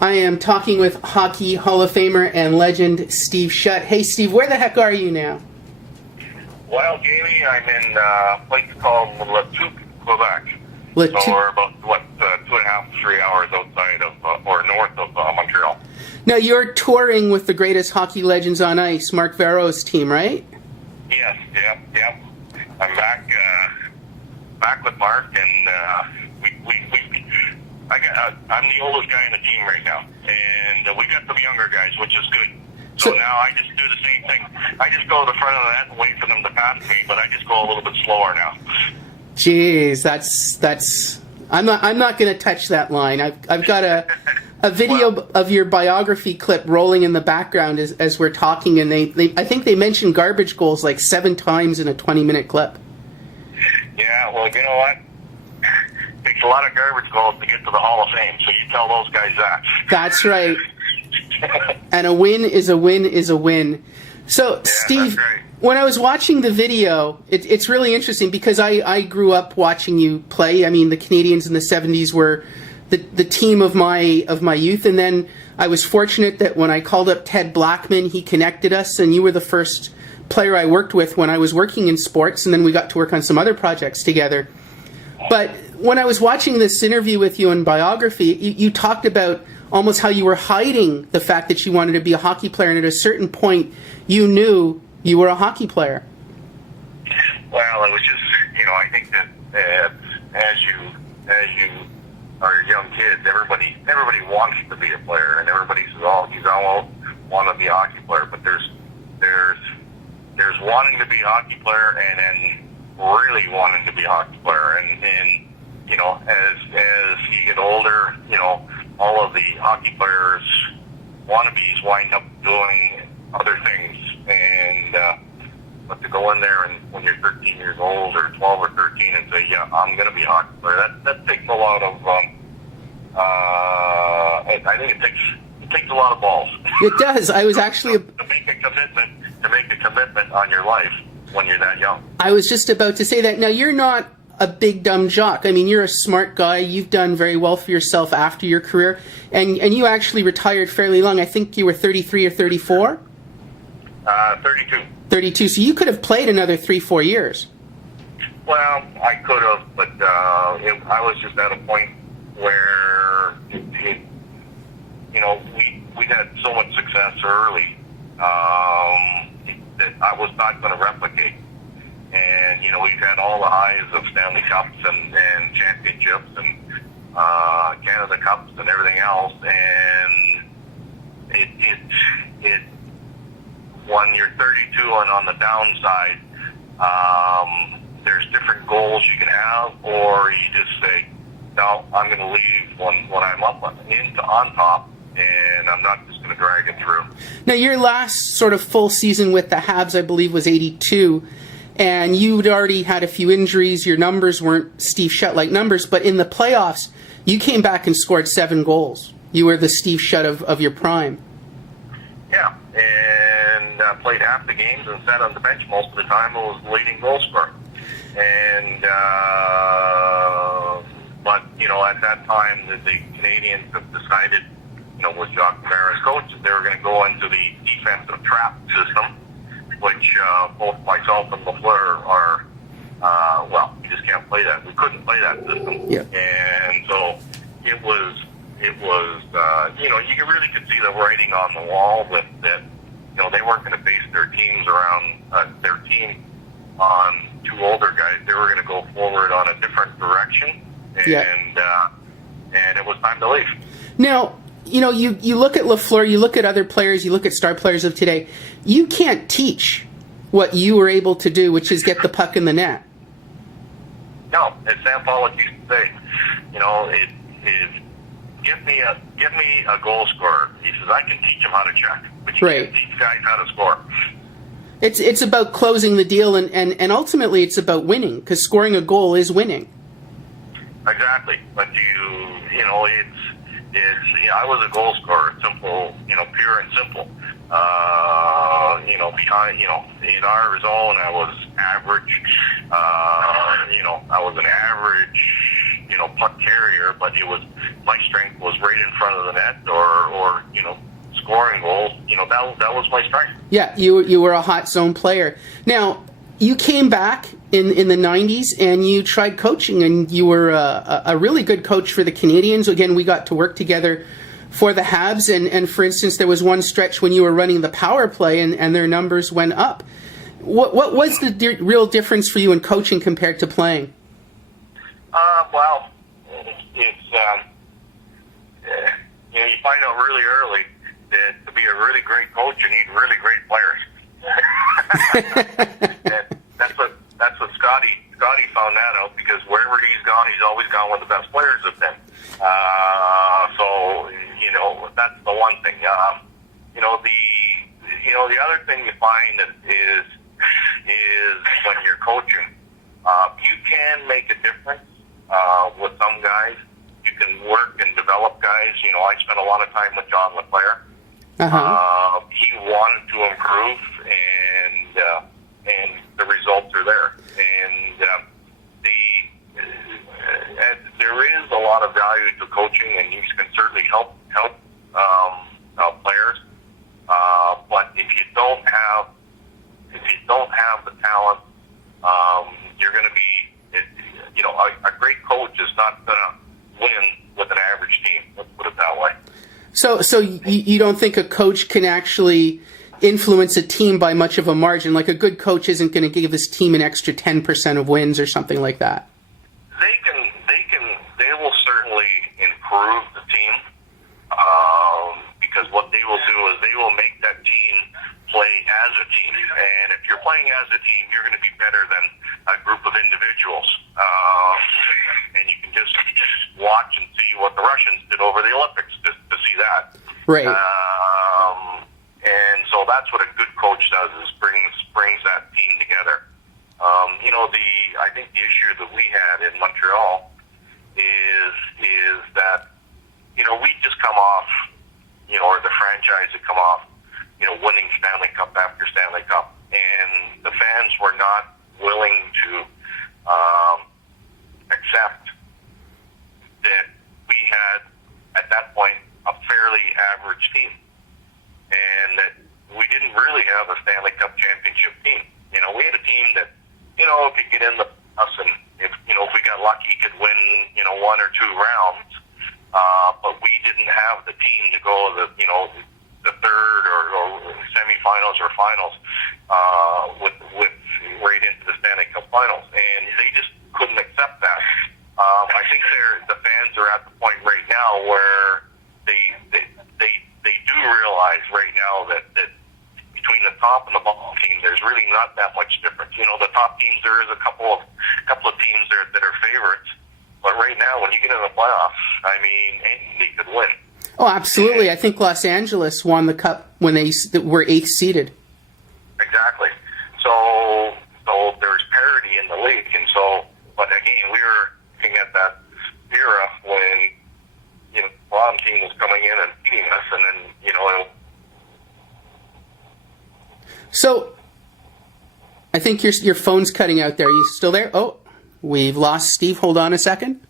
I am talking with Hockey Hall of Famer and legend Steve Shutt. Hey, Steve, where the heck are you now? Well, Jamie, I'm in a place called Shutt, Quebec. So we're about, 2.5, 3 hours outside of, or north of Montreal. Now, you're touring with the greatest hockey legends on ice, Mark Vero's team, right? Yes, yep. I'm back with Mark, and I'm the oldest guy in the team right now, and we got some younger guys, which is good. So now I just do the same thing. I just go to the front of the net and wait for them to pass me, but I just go a little bit slower now. Jeez, that's. I'm not going to touch that line. I've got a video of your biography clip rolling in the background as we're talking, and I think they mentioned garbage goals like 7 times in a 20-minute clip. Yeah, well, you know what? It takes a lot of garbage goals to get to the Hall of Fame, so you tell those guys that. That's right. And a win is a win is a win. So, yeah, Steve, when I was watching the video, it's really interesting because I grew up watching you play. I mean, the Canadians in the 70s were the team of my youth, and then I was fortunate that when I called up Ted Blackman, he connected us, and you were the first player I worked with when I was working in sports, and then we got to work on some other projects together. But when I was watching this interview with you in biography, you talked about almost how you were hiding the fact that you wanted to be a hockey player, and at a certain point, you knew you were a hockey player. Well, it was just, I think that as you are young kids, everybody wants to be a player, and everybody says, "Oh, he's all want to be a hockey player." But there's wanting to be a hockey player, and then really wanting to be a hockey player, and as you get older, all of the hockey players wannabes wind up doing other things, and but to go in there and when you're 13 years old or 12 or 13 and say, "Yeah, I'm going to be a hockey player," that takes a lot of. I think it takes a lot of balls. It does. I was actually to make a commitment on your life when you're that young. I was just about to say that. Now, you're not a big dumb jock. I mean, you're a smart guy. You've done very well for yourself after your career, and you actually retired fairly young. I think you were 33 or 34. 32. 32. So you could have played another 3-4 years. Well, I could have, but I was just at a point where we had so much success early that I was not going to replicate. And, we've had all the highs of Stanley Cups and championships and Canada Cups and everything else. And it when you're 32 and on the downside, there's different goals you can have, or you just say, "No, I'm going to leave when I'm up on top, and I'm not just going to drag it through." Now, your last sort of full season with the Habs, I believe, was 82, and you'd already had a few injuries. Your numbers weren't Steve Shutt-like numbers, but in the playoffs, you came back and scored 7 goals. You were the Steve Shutt of your prime. Yeah, and played half the games and sat on the bench most of the time. I was the leading goal scorer. And, but, at that time, the Canadians have decided, with Jacques Demers' coach, they were going to go into the defensive trap system, which both myself and Lafleur are, we just can't play that. We couldn't play that system. Yeah. And so it was, you really could see the writing on the wall that they weren't going to base their teams around their team on 2 older guys. They were going to go forward on a different direction, and it was time to leave. Now, you look at Lafleur, you look at other players, you look at star players of today. You can't teach what you were able to do, which is get the puck in the net. No, as Sam Pollock used to say, it is give me a goal scorer. He says, I can teach him how to check, but you can't teach guys how to score. It's about closing the deal, and ultimately it's about winning, because scoring a goal is winning. Exactly, but I was a goal scorer, simple, pure and simple. Behind, in our zone, I was average. I was an average, puck carrier, but my strength was right in front of the net, or scoring goals. That was my strength. Yeah, you were a hot zone player. Now, you came back in the 90s and you tried coaching, and you were a really good coach for the Canadians. Again, we got to work together for the Habs, and for instance, there was one stretch when you were running the power play and their numbers went up. What was the real difference for you in coaching compared to playing? Well, it's you find out really early that to be a really great coach, you need really great players. And that's what Scotty found that out, because wherever he's gone, he's always gone with the best players have been. So that's the one thing. The other thing you find is when you're coaching, you can make a difference with some guys. You can work and develop guys. I spent a lot of time with John LeClaire. He wanted to improve, and the results are there. And there is a lot of value to coaching, and you can certainly help players. But if you don't have the talent, you're going to be. A great coach is not going to win with an average team. Let's put it that way. So you don't think a coach can actually influence a team by much of a margin? Like, a good coach isn't going to give his team an extra 10% of wins or something like that? They will certainly improve the team, because what they will do is they will make that team play as a team. And if you're playing as a team, you're going to be better than a group of individuals. And you can just watch and see what the Russians did over the Olympics just to see that. Right. And so that's what a good coach does, is brings that team together. I think the issue that we had in Montreal is that, we just come off, or the franchise had come off, winning Stanley Cup after Stanley Cup. And the fans were not willing to accept that we had, at that point, a fairly average team. And that we didn't really have a Stanley Cup championship team. We had a team that, could get in the us, and if we got lucky, could win, one or two rounds. But we didn't have the team to go the third or semifinals or finals with right into the Stanley Cup finals, and they just couldn't accept that. I think the fans are at the point right now where they do realize right now that between the top and the bottom team, there's really not that much difference. The top teams, there is a couple of teams there that are favorites, but right now, when you get in the playoffs, anybody could win. Oh, absolutely. I think Los Angeles won the Cup when they were 8th seeded. Exactly. So there's parity in the league. And so, but again, we were looking at that era when, the bottom team was coming in and beating us, and then, So, I think your phone's cutting out there. Are you still there? Oh, we've lost Steve. Hold on a second.